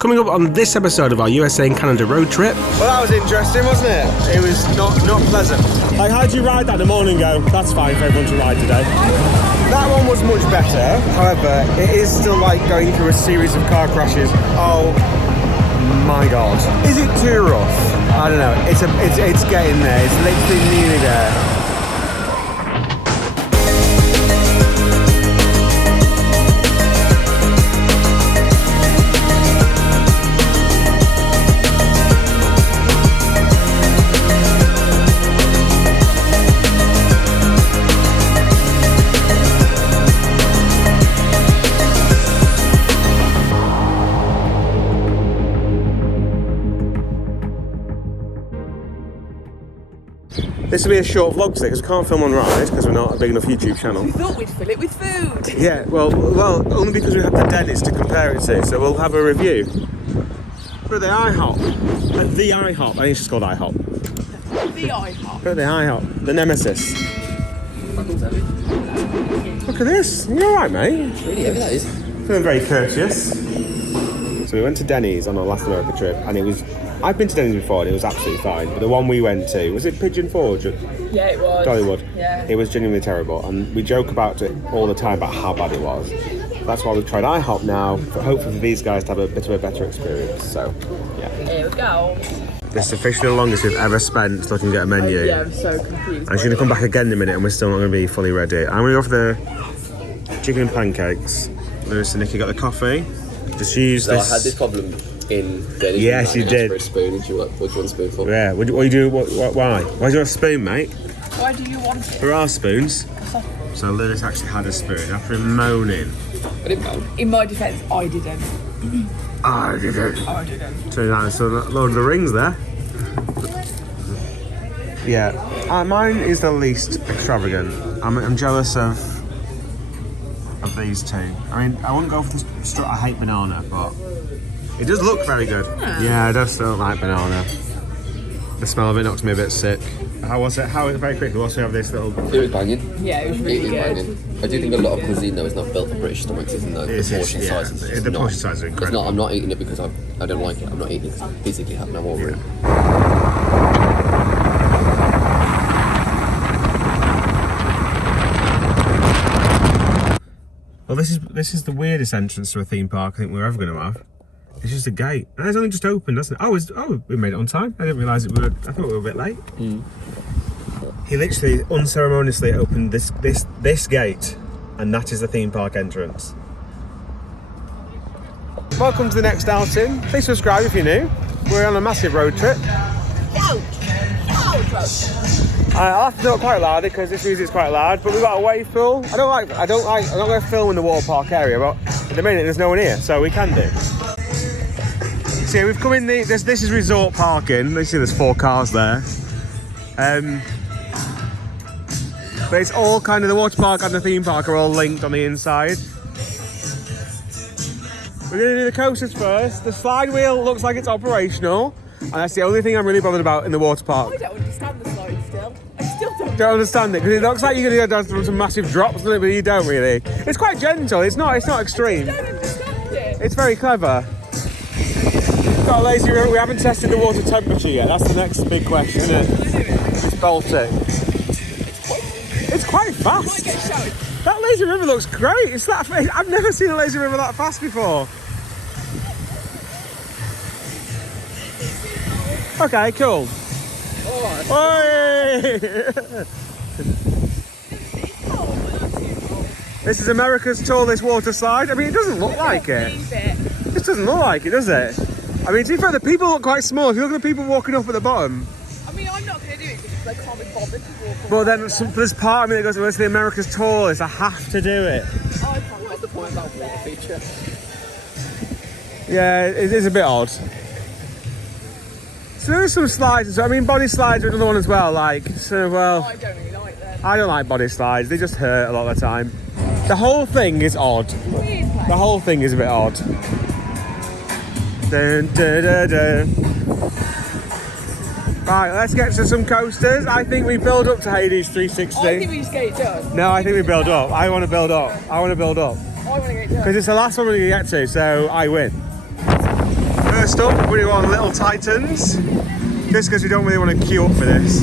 Coming up on this episode of our USA and Canada road trip. Well, that was interesting, wasn't it? It was not pleasant. Like, how'd you ride that in the morning go? That's fine for everyone to ride today. That one was much better. However, it is still like going through a series of car crashes. Oh my God. Is it too rough? I don't know. It's getting there. It's literally nearly there. This will be a short vlog today because we can't film on ride because we're not a big enough YouTube channel. We thought we'd fill it with food. Yeah, well, only because we have the Denny's to compare it to, so we'll have a review. For the IHOP. The IHOP. I think it's just called IHOP. The IHOP. For the IHOP. The Nemesis. Look at this. You alright, mate? Really heavy that is. Feeling very courteous. So we went to Denny's on our last America trip and it was... I've been to Denny's before and it was absolutely fine, but the one we went to, was it Pigeon Forge? Yeah, it was. Dollywood. Yeah. It was genuinely terrible, and we joke about it all the time about how bad it was. That's why we've tried IHOP now, hopefully for these guys to have a bit of a better experience. So, yeah. Here we go. This is officially the longest we've ever spent looking at a menu. Yeah, I'm so confused. And she's going to come back again in a minute and we're still not going to be fully ready. I'm going to go for the chicken and pancakes. Lewis and Nikki got the coffee. Just use So this. I had this problem in Denny's. Yes, you did. For a spoon, and what do you want a spoon for? Yeah, what do you do? Why? Why do you want a spoon, mate? Why do you want it? There are spoons. So Lewis actually had a spoon after him moaning. I didn't know. In my defence, I didn't. I didn't. I didn't. So Lord of the Rings there. Yeah, mine is the least extravagant. I'm jealous of these two. I mean, I wouldn't go for this. I hate banana, but it does look very good. Yeah, I just don't like banana. The smell of it knocks me a bit sick. How was it? Very quickly, we also have this little... It was banging. Yeah, it was really good. Banging. I do think a lot of cuisine though is not built for British stomachs, isn't it? The portion sizes. The portion sizes are incredible. I'm not eating it because I don't like it. I'm not eating it because I physically have no more room. Well, this is the weirdest entrance to a theme park I think we're ever going to have. It's just a gate, and it's only just opened, doesn't it? Oh, we made it on time. I didn't realise I thought we were a bit late. He literally unceremoniously opened this gate, and that is the theme park entrance. Welcome to the next outing. Please subscribe if you're new. We're on a massive road trip. I'll have to do it quite loud because this music's quite loud, but we've got a wave pool. I'm not going to film in the water park area, but at the minute there's no one here, so we can do. So yeah, we've come in this is resort parking. You see there's 4 cars there. But it's all kind of, the water park and the theme park are all linked on the inside. We're going to do the coasters first. The slide wheel looks like it's operational, and that's the only thing I'm really bothered about in the water park. I don't understand the slide still. I still don't. Don't understand it because it looks like you're going to go down through some massive drops, doesn't it? But you don't really. It's quite gentle. It's not extreme. I don't understand it. It's very clever. Got a lazy river. We haven't tested the water temperature yet. That's the next big question, isn't it? It's Baltic. It's quite fast. That lazy river looks great. It's that. I've never seen a lazy river that fast before. Okay, cool. This is America's tallest water slide. I mean, it doesn't look like it. It just doesn't look like it, does it? I mean, to be fair, the people look quite small. If you look at the people walking up at the bottom. I mean, I'm not going to do it because I can't be bothered to walk. But then there's part of me that goes, well, it's the America's tallest. I have to do it. What's the point about water feature? Yeah, it is a bit odd. So there are some slides. So I mean, body slides are another one as well. Like, so well. I don't really like them. I don't like body slides. They just hurt a lot of the time. The whole thing is odd. The whole thing is a bit odd. Dun, dun, dun, dun. Right, let's get to some coasters. I think we build up to Hades 360. I think we just get it done. No, I think we build up. I want to build up. I want to get it done. Because it's the last one we're going to get to, so I win. First up, we want Little Titans, just because we don't really want to queue up for this.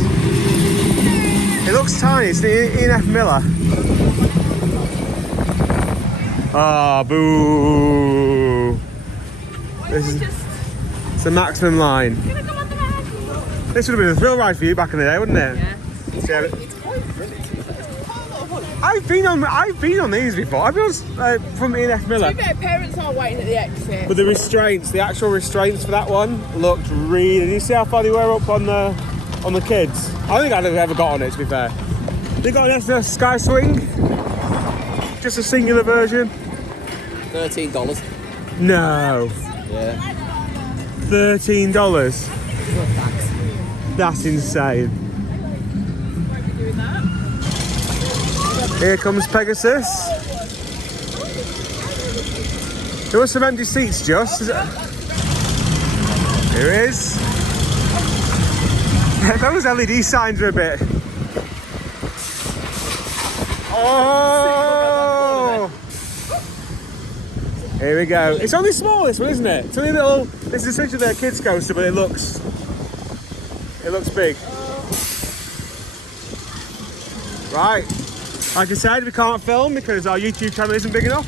It looks tiny, it's the Ian F. Miller. Ah, boo! This is it's the maximum line. This would have been a thrill ride for you back in the day, wouldn't it? Yeah. Yeah. It's quite funny. I've been on these before. I've been on, from Ian F. Miller. To be fair, parents are waiting at the exit. But the restraints, the actual restraints for that one looked really. Did you see how far they were up on the kids? I don't think I'd have ever got on it, to be fair. They got an extra sky swing, just a singular version. $13. No, Yeah. $13. That's insane. Here comes Pegasus. There were some empty seats, Joss. Here he is. Those LED signs are a bit. Oh! Here we go. It's only small, this one, isn't it? It's only a little. This is essentially their kids' coaster, but it looks big. Right. Like I said, we can't film because our YouTube channel isn't big enough.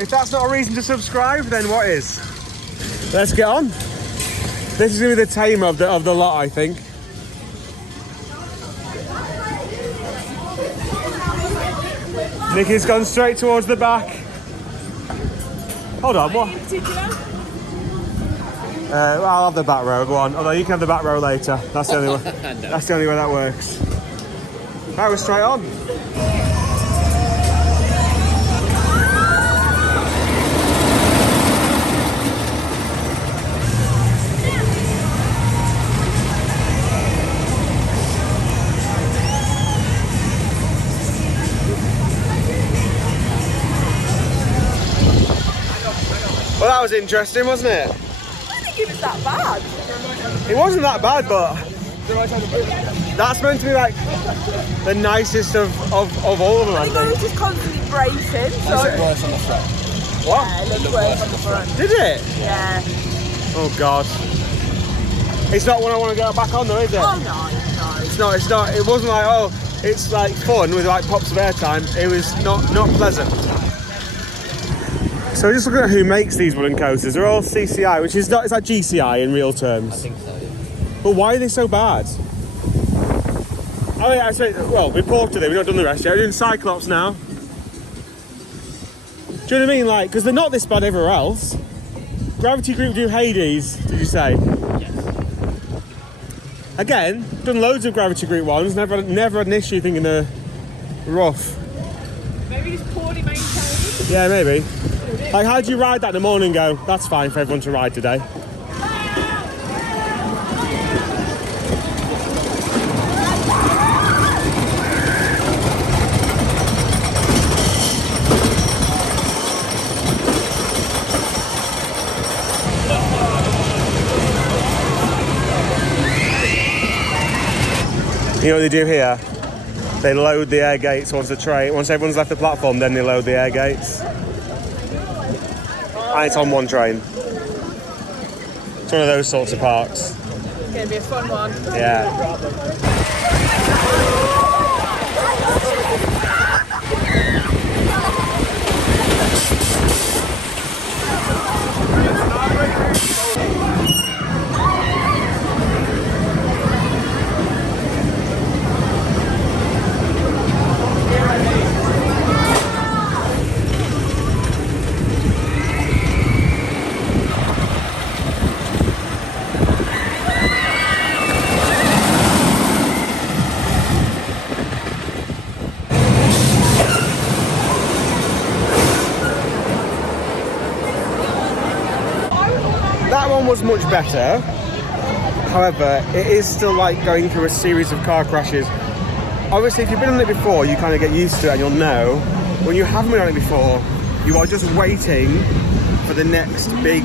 If that's not a reason to subscribe, then what is? Let's get on. This is going to be the tamer of the lot, I think. Nikki's gone straight towards the back. Hold on, what? I'll have the back row, go on. Although you can have the back row later. That's the only way. No. That's the only way that works. Right, we're straight on. Well, that was interesting, wasn't it? I think it was that bad. It wasn't that bad, but that's meant to be like the nicest of all of them, I I think I was think. just constantly bracing. So Worse on the front. What? yeah, it looked worse on the front. Did it? Yeah. Oh God. It's not one I want to get back on though, is it? Oh no. It's not. It wasn't like, oh, it's like fun with like pops of airtime. It was not pleasant. So just looking at who makes these wooden coasters, they're all CCI, which is not, it's like GCI in real terms. I think so, yeah. But why are they so bad? Oh yeah, I say, well, we ported it, we've not done the rest yet. We're doing Cyclops now. Do you know what I mean? Like, because they're not this bad everywhere else. Gravity Group do Hades, did you say? Yes. Again, done loads of Gravity Group ones, never had an issue thinking they're rough. Maybe just poorly maintained. Yeah, maybe. Like, how do you ride that in the morning and go, that's fine for everyone to ride today? You know what they do here? They load the air gates once everyone's left the platform, then they load the air gates. And it's on one train. It's one of those sorts of parks. It's gonna be a fun one. Yeah. That one was much better. However, it is still like going through a series of car crashes. Obviously, if you've been on it before, you kind of get used to it and you'll know. When you haven't been on it before, you are just waiting for the next big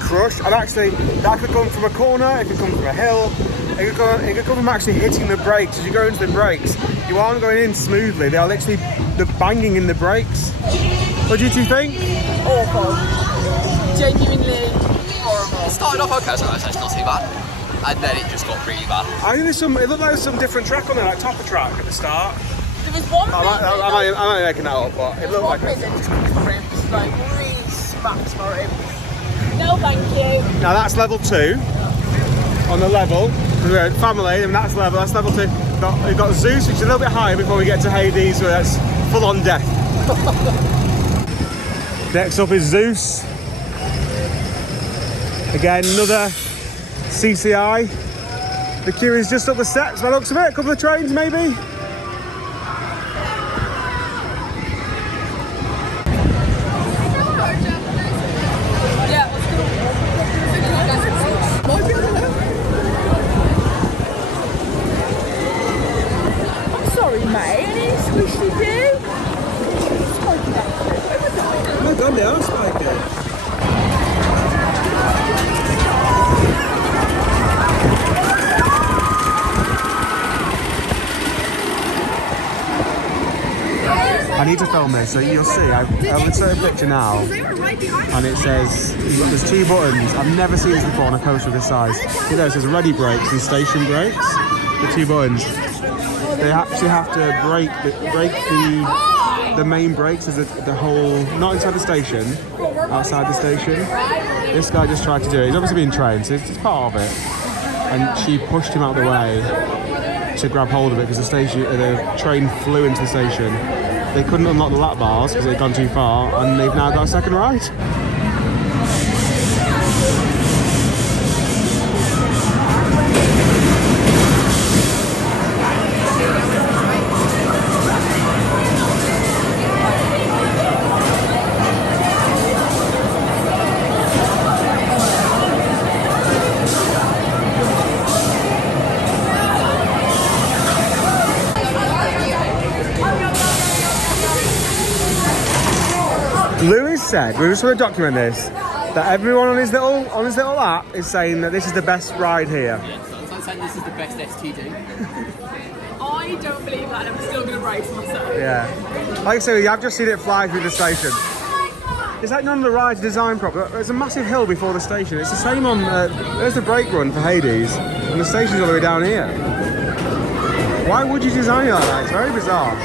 crush. And actually, that could come from a corner, it could come from a hill, it could come from actually hitting the brakes. As you go into the brakes, you aren't going in smoothly. They are literally banging in the brakes. What do you two think? Awful. Genuinely started off okay, so it's not too bad. And then it just got pretty bad. I think it looked like there's some different track on there, like topper track at the start. There was one I might making that up, but it looked like it. that just went for ribs, like really smacks for him. No, thank you. Now that's level 2. On the level, we're at family, and that's level 2. We've got Zeus, which is a little bit higher before we get to Hades, where that's full on death. Next up is Zeus. Again, another CCI. The queue is just up the steps by the looks of it. A couple of trains maybe. Sorry, mate. Any squishy do? Oh my god, they are spiky. I need to film this, so you'll see. I'll insert a picture now, and it says there's 2 buttons. I've never seen this before on a coaster of this size. See there, it says ready brakes and station brakes. The 2 buttons. They actually have to brake the main brakes as the whole, not inside the station, outside the station. This guy just tried to do it. He's obviously being trained, so it's part of it. And she pushed him out of the way to grab hold of it because the train flew into the station. They couldn't unlock the lap bars because they'd gone too far, and they've now got a second ride. Lewis said, we just want to document this, that everyone on his little app is saying that this is the best ride here. Yeah, I'm saying this is the best STD. I don't believe that, and I'm still going to brace myself. Yeah. Like I said, I've just seen it fly through the station. It's like none of the rides are designed properly. There's a massive hill before the station. It's the same on, there's the brake run for Hades, and the station's all the way down here. Why would you design it like that? It's very bizarre.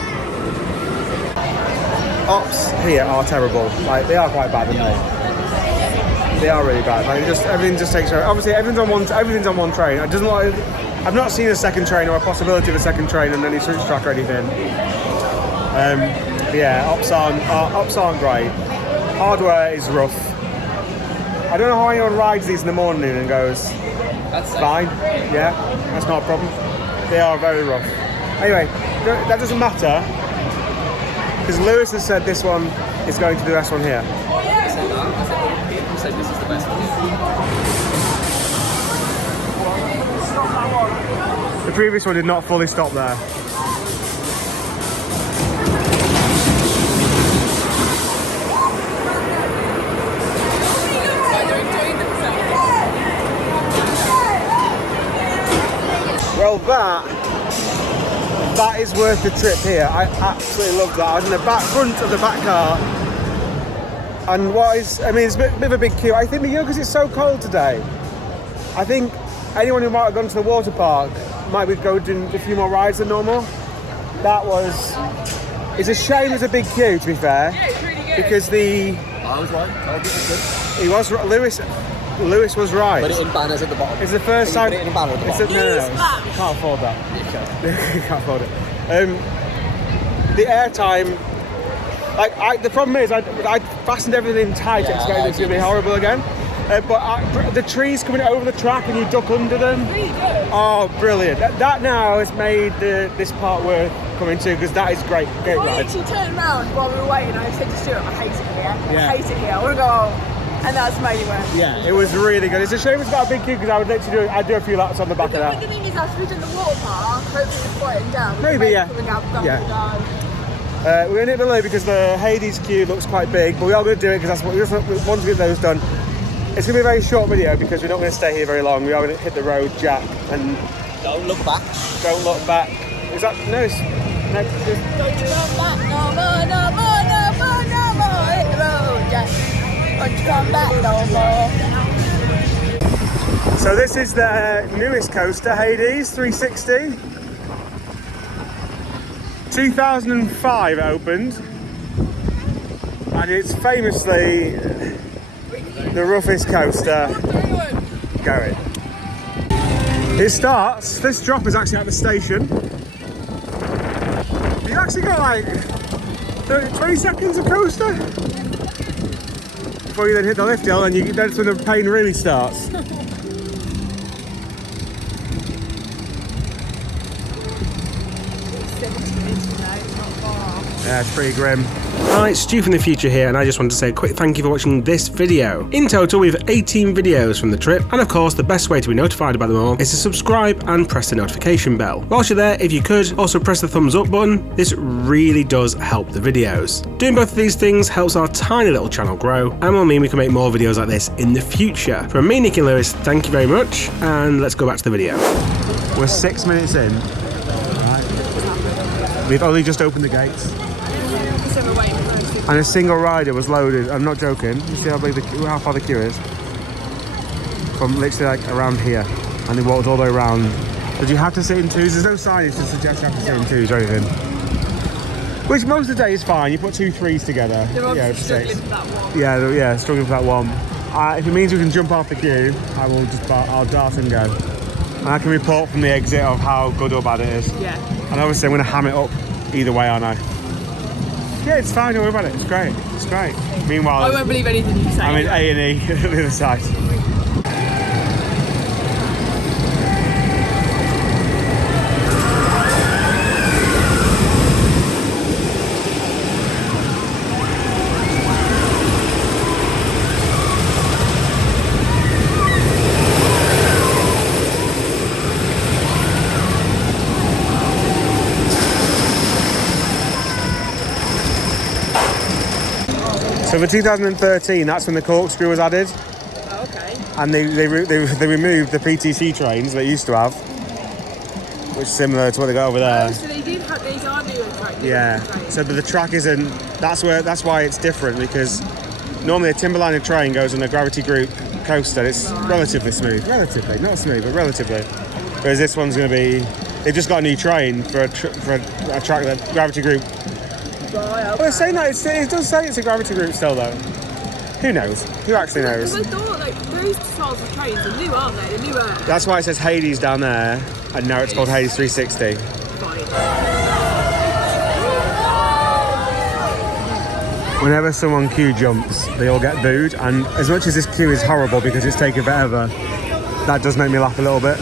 Ops here are terrible. Like, they are quite bad, aren't they? They are really bad. Like, everything just takes. Obviously, everything's on one train. It doesn't like. I've not seen a second train or a possibility of a second train on any switch track or anything. Yeah, ops aren't great. Hardware is rough. I don't know how anyone rides these in the morning and goes, "That's fine." Yeah, that's not a problem. They are very rough. Anyway, that doesn't matter. Because Lewis has said this one is going to be the best one here. I said that. I said this is the best one. The previous one did not fully stop there. Well, that is worth the trip here. I absolutely love that. I was in the front of the back car. And it's a bit of a big queue. I think, because it's so cold today, I think anyone who might have gone to the water park might be going doing a few more rides than normal. It's a shame there's a big queue, to be fair. Yeah, it's really good. I Because was right. I was good. Lewis was right. Put it in banners at the bottom. It's the first time. Put it in a banner at the bottom. No. You can't afford that. You can't afford it. The airtime. The problem is, I fastened everything tight, expecting it's going to be horrible again. But the trees coming over the track and you duck under them. really good. Oh, brilliant! That now has made this part worth coming to, because that is great I ride. actually turned around while we were waiting and I said to Stuart, I hate it here. Yeah. I hate it here. I want to go home. And that's made it worth. Yeah, it was really good. It's a shame it's got a big queue, because I would literally do a few laps on the back of But that. the thing is, after we've done the water park, hopefully it's quieting down. Maybe, yeah. Yeah. We're in it below because the Hades queue looks quite big, but we are going to do it because that's what we just want to get those done. It's going to be a very short video because we're not going to stay here very long. We are going to hit the road, Jack, and Don't look back. don't look back. Is that no? Don't you come back no more, no more, no more, no more. Hit the road, Jack. Don't you come back no more. So this is the newest coaster, Hades 360. 2005 it opened, and it's famously the roughest coaster going. It starts, this drop is actually at the station. You actually got like 20 seconds of coaster before you then hit the lift hill, and that's when the pain really starts. Yeah, it's pretty grim. Hi, Stu from the future here, and I just wanted to say a quick thank you for watching this video. In total, we have 18 videos from the trip, and of course, the best way to be notified about them all is to subscribe and press the notification bell. Whilst you're there, if you could, also press the thumbs up button. This really does help the videos. Doing both of these things helps our tiny little channel grow, and will mean we can make more videos like this in the future. From me, Nick and Lewis, thank you very much, and let's go back to the video. We're 6 minutes in. We've only just opened the gates. And a single rider was loaded. I'm not joking. You see how big how far the queue is? From literally like around here. And they walked all the way around. Did you have to sit in twos? There's no signage to suggest you have to sit in twos or anything. Which most of the day is fine. You put 2 threes together. They're obviously struggling for that one. Yeah, struggling for that one. If it means we can jump off the queue, I'll dart and go. And I can report from the exit of how good or bad it is. Yeah. And obviously I'm going to ham it up either way, aren't I? Yeah, it's fine, don't worry about it. It's great. It's great. Meanwhile, I won't believe anything you say. I'm in A&E at the other side. So for 2013, that's when the corkscrew was added. Oh, okay. And they removed the PTC trains they used to have, which is similar to what they got over there. Oh, so they did have, they are doing a track. Yeah. So but the track isn't. That's why it's different, because normally a Timberliner train goes on a gravity group coaster. It's relatively smooth, not smooth, but relatively. Whereas this one's going to be. They've just got a new train for a track that gravity group. Right, okay. Well, saying that, it does say it's a gravity group still, though. Who knows? Who actually knows? Because I thought, like, those styles of trains are new, aren't they? They're newer. That's why it says Hades down there, and now it's called Hades 360. Fine. Whenever someone queue jumps, they all get booed, and as much as this queue is horrible because it's taken forever, that does make me laugh a little bit.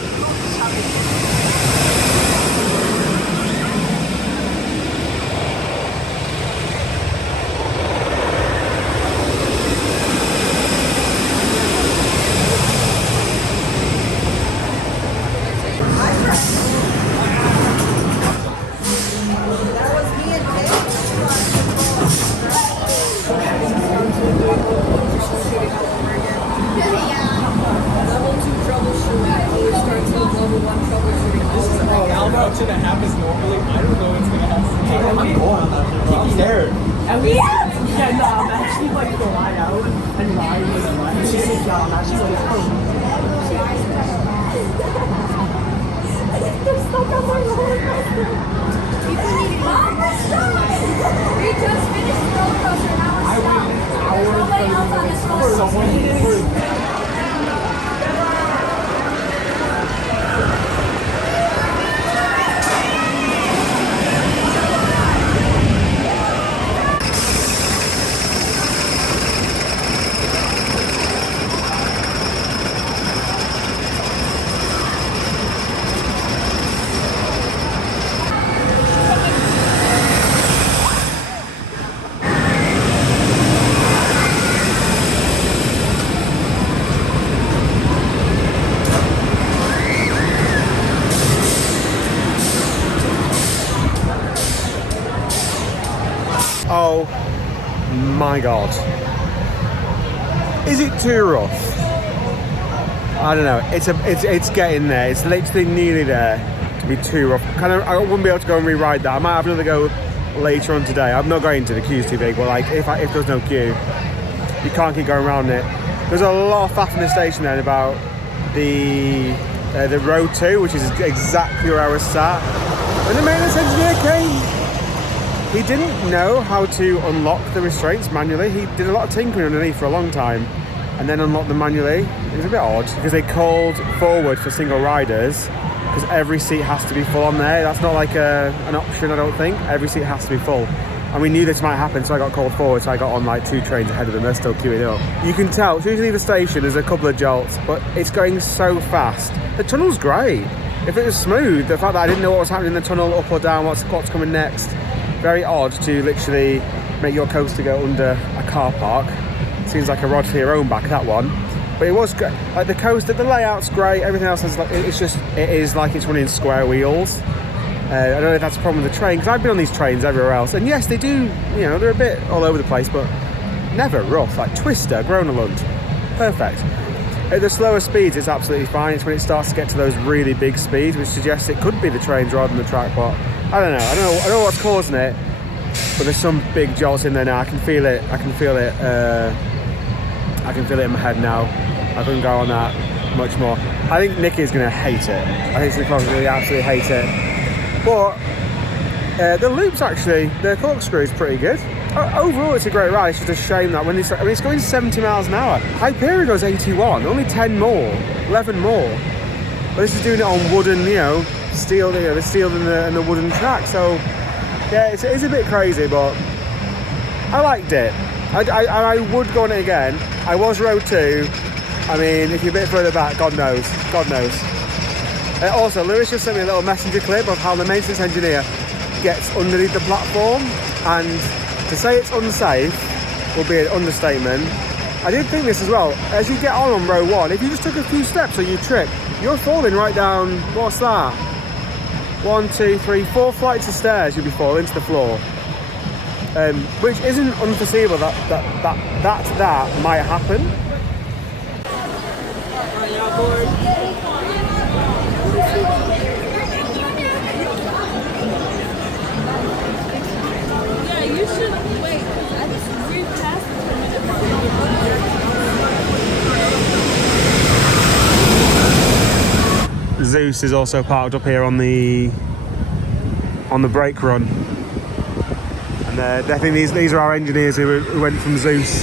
Oh my god. Is it too rough? I don't know. It's getting there. It's literally nearly there to be too rough. I wouldn't be able to go and rewrite that. I might have another go later on today. I'm not going to, the queue's too big, but like if there's no queue, you can't keep going around it. There's a lot of faff in the station then about the row 2, which is exactly where I was sat. When the maintenance engineer came, he didn't know how to unlock the restraints manually. He did a lot of tinkering underneath for a long time and then unlocked them manually. It was a bit odd because they called forward for single riders because every seat has to be full on there. That's not like an option, I don't think. Every seat has to be full. And we knew this might happen, so I got called forward, so I got on like 2 trains ahead of them. They're still queuing up. You can tell, as soon as you leave the station, there's a couple of jolts, but it's going so fast. The tunnel's great. If it was smooth, the fact that I didn't know what was happening in the tunnel, up or down, what's coming next, very odd to literally make your coaster go under a car park. Seems like a rod for your own back, that one. But it was great. Like the coaster, the layout's great. Everything else is like, it is like it's running square wheels. I don't know if that's a problem with the train, because I've been on these trains everywhere else, and yes, they do, you know, they're a bit all over the place, but never rough. Like Twister, Gronalund, perfect. At the slower speeds, it's absolutely fine. It's when it starts to get to those really big speeds, which suggests it could be the trains rather than the track. But I don't know. I don't know what's causing it, but there's some big jolts in there now. I can feel it. I can feel it in my head now. I couldn't go on that much more. I think Nicky's going to hate it. I think she's probably going to absolutely hate it. But the loops actually, the corkscrew is pretty good. Overall, it's a great ride. It's just a shame that when it's going 70 miles an hour. Hyperion goes 81, only 10 more, 11 more. But this is doing it on wooden, you know, steel, the steel and the wooden track. So yeah, it's a bit crazy, but I liked it. I would go on it again. I was row 2. I mean, if you're a bit further back, God knows. God knows. Also, Lewis just sent me a little messenger clip of how the maintenance engineer gets underneath the platform, and to say it's unsafe will be an understatement. I did think this as well. As you get on row 1, if you just took a few steps or you trip, you're falling right down, what's that? 1, 2, 3, 4 flights of stairs you'll be falling to the floor. Which isn't unforeseeable that might happen. Yeah, you should wait. I just read past it. Zeus is also parked up here on the brake run, and I think these are our engineers who went from Zeus.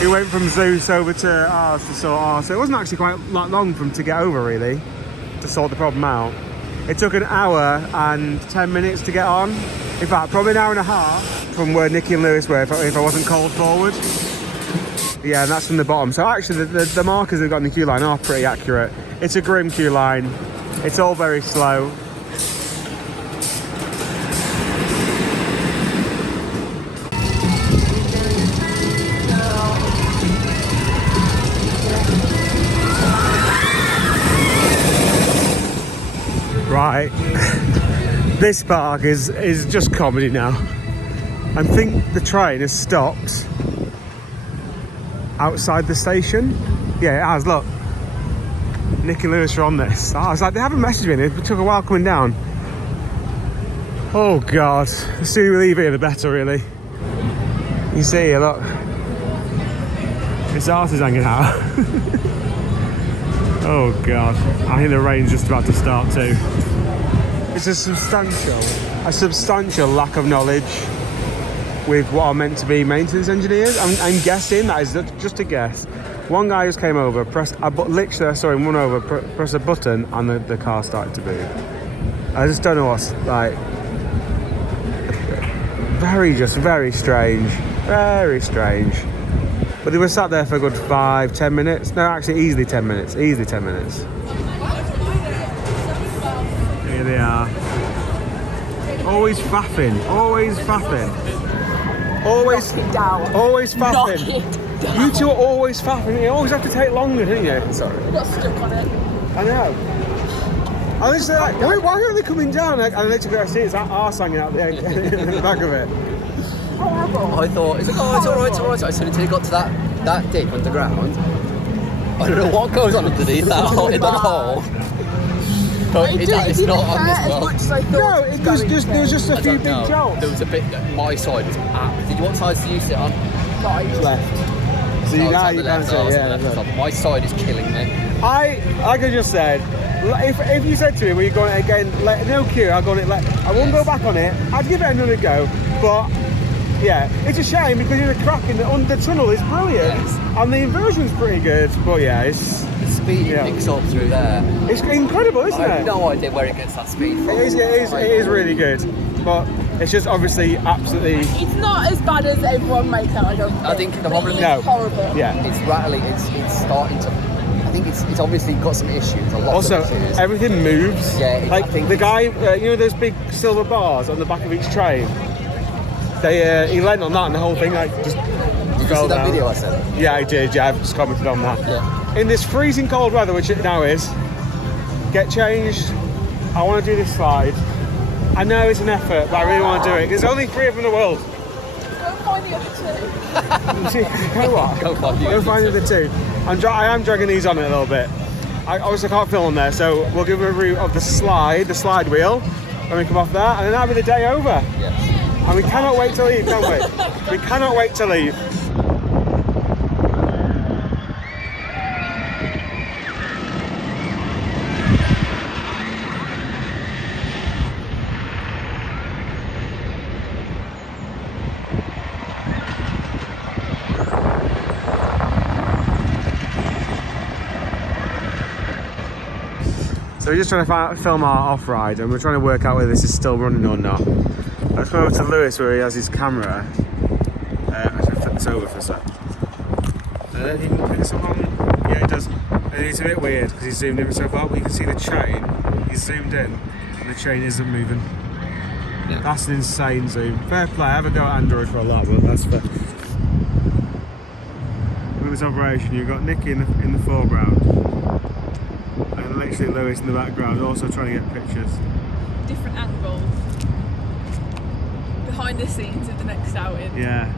Who went from Zeus over to ours to sort ours. So it wasn't actually quite that long for them to get over, really, to sort the problem out. It took an hour and 10 minutes to get on. In fact, probably an hour and a half from where Nicky and Lewis were if I wasn't called forward. Yeah, and that's from the bottom. So actually the markers they've got in the queue line are pretty accurate. It's a grim queue line. It's all very slow. Right, this park is just comedy now. I think the train has stopped outside the station. Yeah, it has, look. Nick and Lewis are on this. I was like, they haven't messaged me, it took a while coming down. Oh God, the sooner we leave here the better, really. You see here, look. His arse is hanging out. Oh God, I think the rain's just about to start too. It's a substantial lack of knowledge with what are meant to be maintenance engineers. I'm guessing, that is just a guess. One guy just came over, literally I saw him run over, press a button, and the car started to move. I just don't know what's, like, very strange, very strange. But they were sat there for a good 5-10 minutes. No, actually, easily 10 minutes. Easily 10 minutes. Here they are. Always faffing. Always faffing. Always down. Always faffing. Knock it down. You two are always faffing. You always have to take longer, don't you? Sorry. I got stuck on it. I know. I was like, why aren't they coming down? And literally, I see it's that arse hanging out there in the back of it. I thought, it's alright. As soon as he got to that deep underground, I don't know what goes on underneath that hole, in that hole. But it's not on this one. No, there was just a few big jolts. There was a bit, my side was did you what side do you sit on? Left. So you can't say, yeah. My side is killing me. Like I just said, if you said to me, "Will you go on it again?" No queue, I'll go on it. I won't go back on it. I'd give it another go, but yeah, it's a shame because the crack in the tunnel is brilliant, and the inversion's pretty good. But yeah, it's the speed it picks up through there. It's incredible, isn't it? I have no idea where it gets that speed from. It is really good, but it's just obviously absolutely. It's not as bad as everyone makes out. I think the problem is horrible. Yeah, it's rattling. It's starting to. I think it's obviously got some issues. Also, everything moves. Yeah, like the guy, you know, those big silver bars on the back of each train. He leant on that, and the whole thing just. Did you see that video I sent? Yeah, I did. Yeah, I've just commented on that. Yeah. In this freezing cold weather, which it now is, get changed. I want to do this slide. I know it's an effort, but I really want to do it. There's only 3 of them in the world. Go find the other 2. Go what? Go find the other 2. I am dragging these on it a little bit. I obviously can't film on there, so we'll give a review of the slide wheel, when we come off that, and then that'll be the day over. Yes. And we cannot wait to leave, can we? We cannot wait to leave. So we're just trying to film our off-ride, and we're trying to work out whether this is still running or not. Let's go over to Lewis where he has his camera. I should flip this over for a sec. And then he can pick some on. Yeah, he does. And it's a bit weird because he's zoomed in so far, but you can see the chain. He's zoomed in, and the chain isn't moving. Yeah. That's an insane zoom. Fair play. I have a go at Android for a lot, but that's fair. With this operation, you've got Nicky in the foreground. And literally Lewis in the background, also trying to get pictures. Different angles. Behind the scenes of the next outing. Yeah.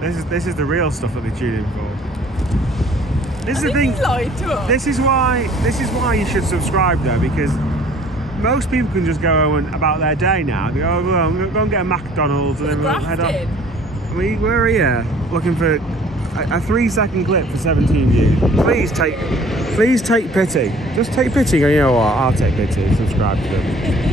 This is the real stuff that they tune in for. This is the thing. Lied to us. This is why you should subscribe though, because most people can just go about their day now. They go, oh, well, I'm going to go and get a McDonald's and then we'll head off. We're here looking for a 3-second clip for 17 views. Please take pity. Just take pity. You know what? I'll take pity and subscribe to them.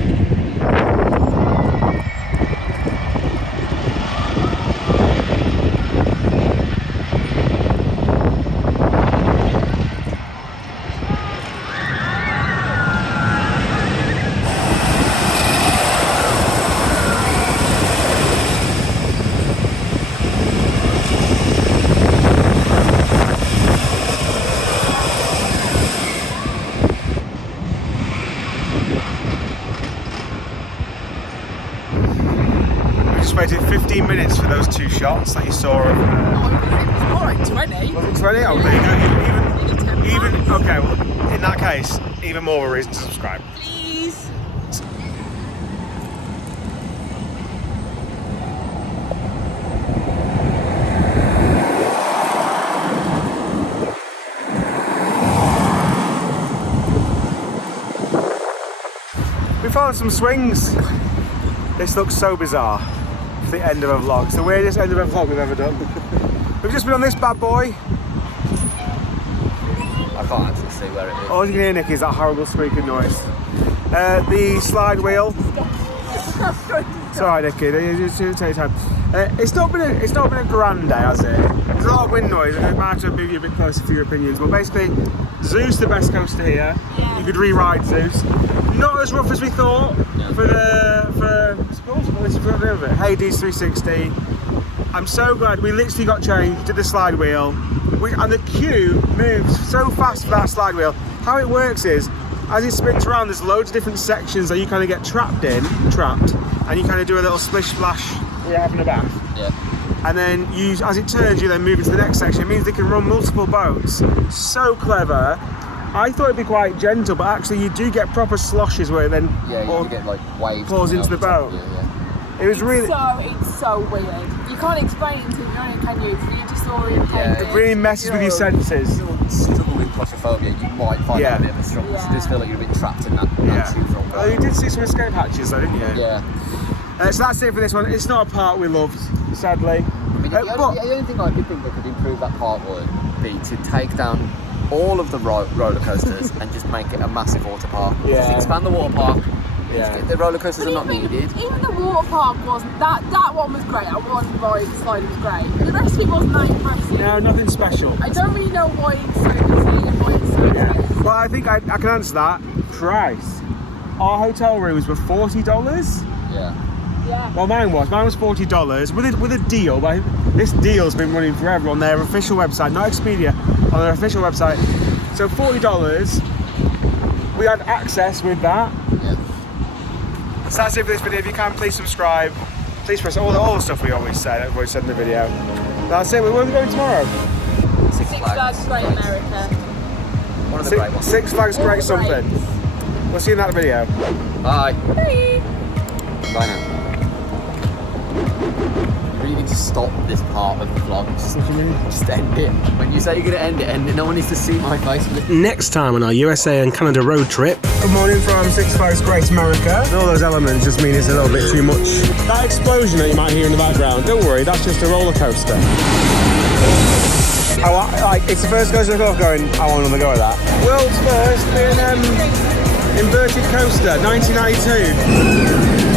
Waited 15 minutes for those 2 shots that you saw of. It was more like 20. Was it 20? Oh, there you go. Even okay. Well, in that case, even more of a reason to subscribe. Please. We found some swings. This looks so bizarre. The end of a vlog. It's the weirdest end of a vlog we've ever done. We've just been on this bad boy. I can't actually see where it is. All you can hear, Nick, is that horrible squeaking noise. The slide wheel. It's alright, Nicky. Just take your time. It's not been a grand day, has it? There's a lot of wind noise. I might have to move you a bit closer for your opinions. But basically, Zeus, the best coaster here. Yeah. You could re-ride Zeus. Not as rough as we thought. Hades 360. I'm so glad we literally got changed to the slide wheel, and the queue moves so fast for that slide wheel. How it works is, as it spins around, there's loads of different sections that you kind of get trapped, and you kind of do a little splish splash. You're having a bath. Yeah. And then as it turns, you then move into the next section. It means they can run multiple boats. So clever. I thought it'd be quite gentle, but actually you do get proper sloshes where it then you get like waves falls into the boat. It was really. It's so weird. You can't explain it until you know it, can you? You're disorientated. It really messes with your senses. If you struggle with claustrophobia, you might find that a bit of a struggle. You just feel like you're a bit trapped in that tube for a while. Oh, you did see some escape hatches though, didn't you? Yeah. So that's it for this one. It's not a part we loved, sadly. I mean, The only thing I could think that could improve that park would be to take down all of the roller coasters and just make it a massive water park. Yeah. Just expand the water park. Yeah. The roller coasters are not needed. Even the water park wasn't, that one was great, that one slide was great. But the rest of it wasn't that impressive. No, nothing special. I don't really know why it's so busy and why it's so expensive. Well, I think I can answer that. Price. Our hotel rooms were $40. Yeah. Yeah. Well, mine was $40 with a deal. But this deal's been running forever on their official website, not Expedia, on their official website. So $40. We had access with that. Yeah. So that's it for this video. If you can, please subscribe. Please press all the stuff we always said in the video. That's it. Where are we going tomorrow? Six Flags Great America. One of the great ones. Six Flags Great something. We'll see you in that video. Bye. Bye. Bye now. You really need to stop this part of the vlog. Just end it. When you say you're going to end it. No one needs to see my face. Next time on our USA and Canada road trip. Good morning from Six Flags Great America. And all those elements just mean it's a little bit too much. That explosion that you might hear in the background, don't worry, that's just a roller coaster. It's the first coaster I've got going, I want another go at that. World's first being inverted coaster, 1992.